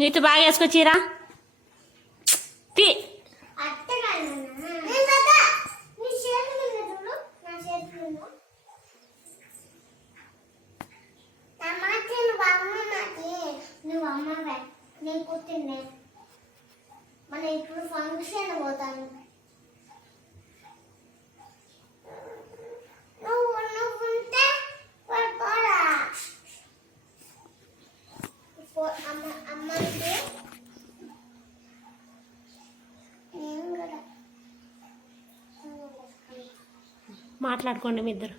నీతో బాగా వేసుకొచ్చిరా తీ నువ్వు అమ్మవే నేను పుట్టిందే మన ఇప్పుడు ఫంక్షన్ పోతాను నువ్వుంటే పోరా అమ్మకి మాట్లాడుకోండి మీ ఇద్దరు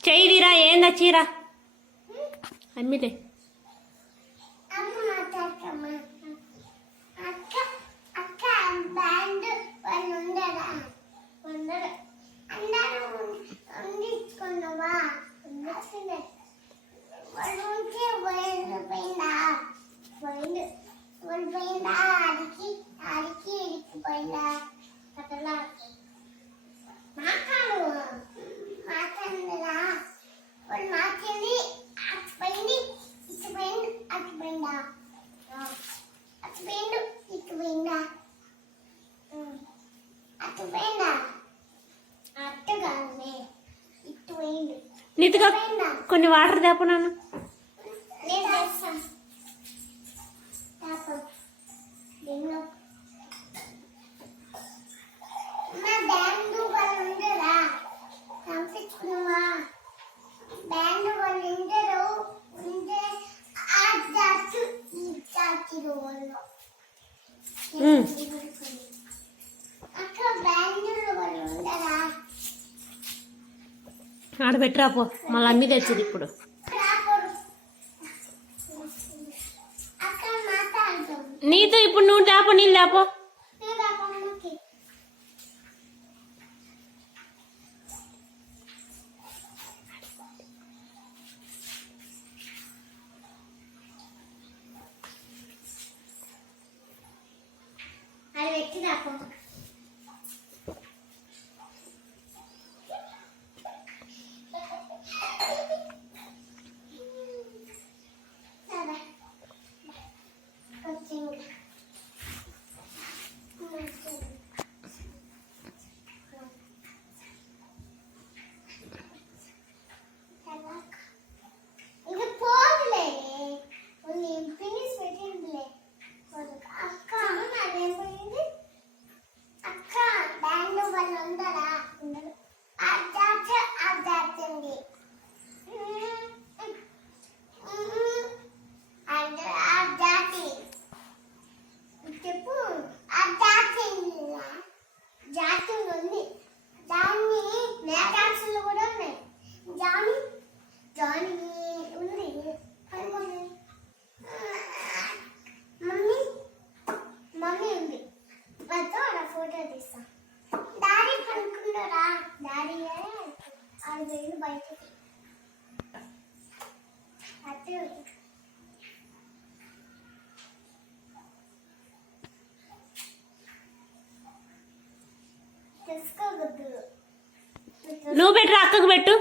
చెయ్యిరా ఏందా చీరా అమ్మిలే నీతిగా కొన్ని వాటర్ తేప నాన్న ఆడబెట్టిరా పో మళ్ళీ అమ్మి తెచ్చింది ఇప్పుడు నీతో ఇప్పుడు నువ్వు తేపో నీళ్ళు తేపో అది పెట్టి రాపో నువ్వు పెట్టరా అక్కకు పెట్టు